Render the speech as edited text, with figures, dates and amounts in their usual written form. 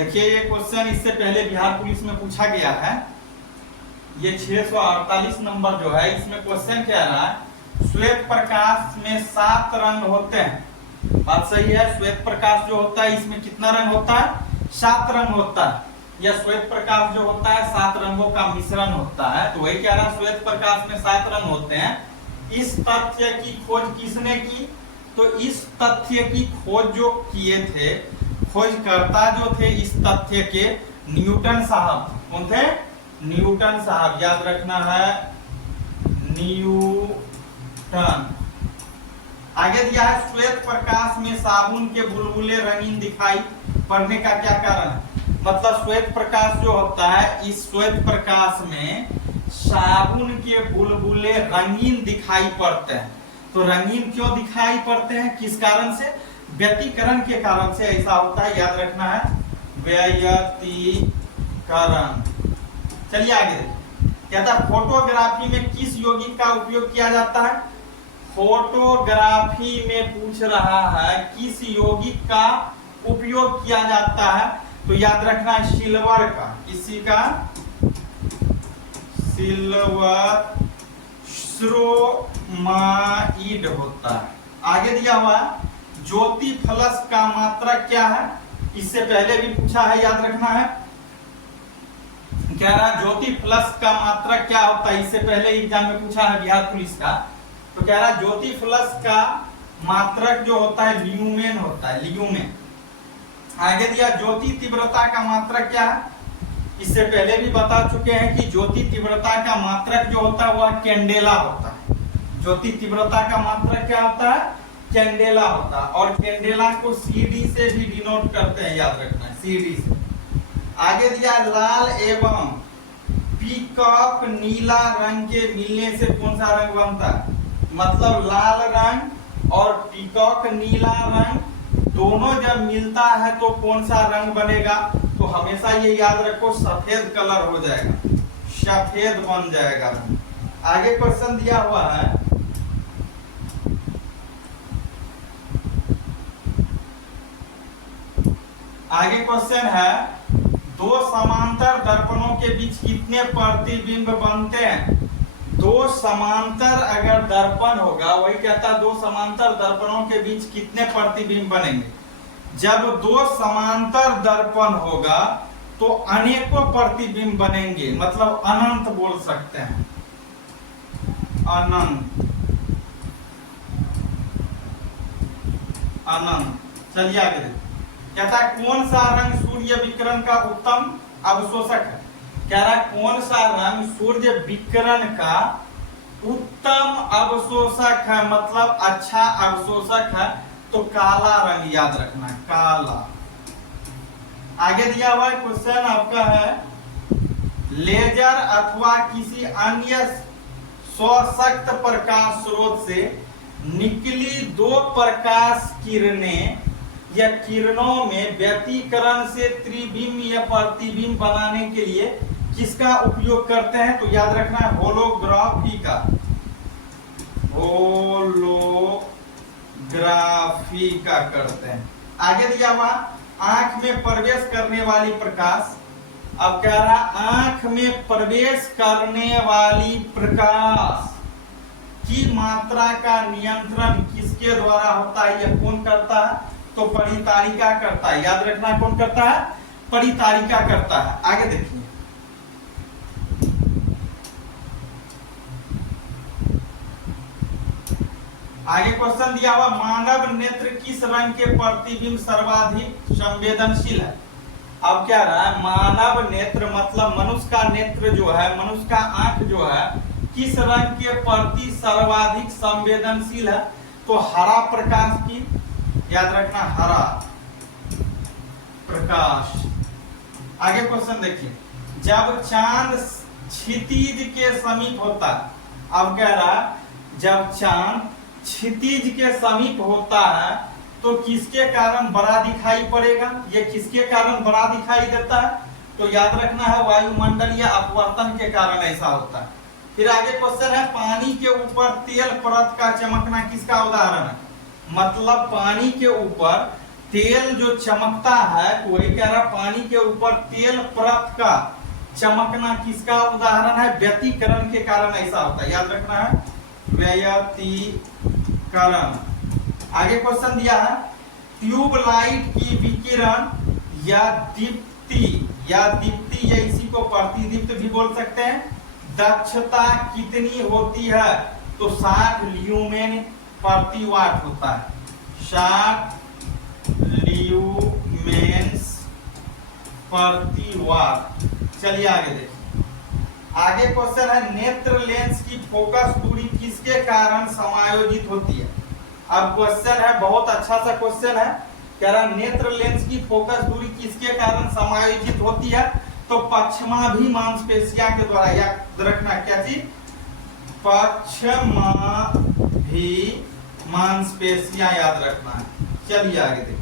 देखिए ये क्वेश्चन इससे पहले बिहार पुलिस में पूछा गया है। ये 648 नंबर जो है, इसमें क्वेश्चन कह रहा है श्वेत प्रकाश में 7 रंग होते हैं। बात सही है। श्वेत प्रकाश जो होता है इसमें कितना रंग होता है? 7 रंग होता है। यह श्वेत प्रकाश जो होता है 7 रंगों का मिश्रण होता है। तो वही कह रहा है श्वेत प्रकाश में 7 रंग होते हैं। इस तथ्य की खोज किसने की? तो इस तथ्य की खोज जो किए थे, खोजकर्ता जो थे इस तथ्य के, न्यूटन साहब। कौन थे? न्यूटन साहब। याद रखना है, न्यूटन। आगे दिया है श्वेत प्रकाश में साबुन के बुलबुले रंगीन दिखाई पड़ने का क्या कारण है? मतलब श्वेत प्रकाश जो होता है, इस श्वेत प्रकाश में साबुन के बुलबुले रंगीन दिखाई पड़ते हैं। तो रंगीन क्यों दिखाई पड़ते हैं? किस कारण से? व्यतिकरण के कारण से ऐसा होता है। याद रखना है, व्यतिकरण। चलिए आगे कहता है फोटोग्राफी में किस यौगिक का उपयोग किया जाता है? फोटोग्राफी में पूछ रहा है किस यौगिक का उपयोग किया जाता है? तो याद रखना है सिल्वर का। किसी का? सिल्वर ब्रोमाइड होता है। आगे दिया हुआ है ज्योति फ्लक्स का मात्रक क्या है? इससे पहले भी पूछा है, याद रखना है। कह रहा ज्योति फ्लक्स का मात्रक क्या होता है? इससे पहले एग्जाम में पूछा है बिहार पुलिस का। तो कह रहा ज्योति फ्लक्स का मात्रक जो होता है ल्यूमेन होता है, ल्यूमेन। आगे दिया ज्योति तीव्रता का मात्रक क्या है? इससे पहले भी बता चुके हैं कि ज्योति तीव्रता का मात्रक जो होता है वह कैंडेला होता है। ज्योति तीव्रता का मात्रक क्या होता है? कैंडेला होता है। और कैंडेला को CD से भी डिनोट करते हैं, याद रखना है, CD से। आगे दिया लाल एवं पीकॉक नीला रंग के मिलने से कौन सा रंग बनता है? मतलब लाल रंग और पीकॉक नीला रंग दोनों जब मिलता है तो कौन सा रंग बनेगा? तो हमेशा ये याद रखो, सफेद कलर हो जाएगा, सफेद बन जाएगा। आगे क्वेश्चन दिया हुआ है आगे क्वेश्चन है दो समांतर दर्पणों के बीच कितने प्रतिबिंब बनते हैं? दो समांतर अगर दर्पण होगा, वही कहता है दो समांतर दर्पणों के बीच कितने प्रतिबिंब बनेंगे? जब दो समांतर दर्पण होगा तो अनेकों प्रतिबिंब बनेंगे, मतलब अनंत बोल सकते हैं, अनंत, अनंत। चलिए आगे कहता है कौन सा रंग सूर्य विकिरण का उत्तम अवशोषक है? कह रहा है कौन सा रंग सूर्य विकिरण का उत्तम अवशोषक है, मतलब अच्छा अवशोषक है? तो काला रंग, याद रखना है, काला। आगे दिया हुआ क्वेश्चन आपका है लेजर अथवा किसी अन्य सशक्त प्रकाश स्रोत से निकली दो प्रकाश किरणें या किरणों में व्यतिकरण से त्रिबिंब या प्रतिबिंब बनाने के लिए किसका उपयोग करते हैं? तो याद रखना है होलोग्राफी का, होलोग्राफी का करते हैं। आगे दिया हुआ आंख में प्रवेश करने वाली प्रकाश। अब कह रहा आंख में प्रवेश करने वाली प्रकाश की मात्रा का नियंत्रण किसके द्वारा होता है? यह कौन करता है? तो परितारिका करता है। याद रखना कौन करता है? परितारिका करता है। आगे देखिए आगे क्वेश्चन दिया हुआ मानव नेत्र किस रंग के प्रतिबिंब सर्वाधिक संवेदनशील है? अब क्या रहा है मानव नेत्र, मतलब मनुष्य का नेत्र जो है, मनुष्य का आंख जो है, किस रंग के प्रति सर्वाधिक संवेदनशील है? तो हरा प्रकाश की, याद रखना, हरा प्रकाश। आगे क्वेश्चन देखिए जब चांद क्षितिज के समीप होता है। अब कह रहा जब चांद क्षितिज के समीप होता है तो किसके कारण बड़ा दिखाई पड़ेगा? ये किसके कारण बड़ा दिखाई देता है? तो याद रखना है वायुमंडल या अपवर्तन के कारण ऐसा होता है। फिर आगे क्वेश्चन है पानी के ऊपर तेल परत का चमकना किसका उदाहरण है? मतलब पानी के ऊपर तेल जो चमकता है, वही कह रहा पानी के ऊपर तेल परत का चमकना किसका उदाहरण है? व्यतिकरण के कारण ऐसा होता है, याद रखना है, व्यतिकरण। आगे क्वेश्चन दिया है, ट्यूबलाइट की विकिरण या दीप्ति या इसी को प्रतिदीप्त भी बोल सकते हैं, दक्षता कितनी होती है? तो 60 ल्यूमेन प्रति वाट होता है, 60 ल्यूमेन्स प्रति वाट। चलिए आगे देखिए। आगे क्वेश्चन है, नेत्र लेंस की फोकस दूरी किसके कारण समायोजित होती है? अब क्वेश्चन है, बहुत अच्छा सा क्वेश्चन है, कह रहा नेत्र लेंस की फोकस दूरी किसके कारण समायोजित होती है? तो पश्चिमाभि मांसपेशिया के द्वारा। याद रखना क्या चीज? पश्चिमाभि मांसपेशियां याद रखना है। चलिए आगे देखिए।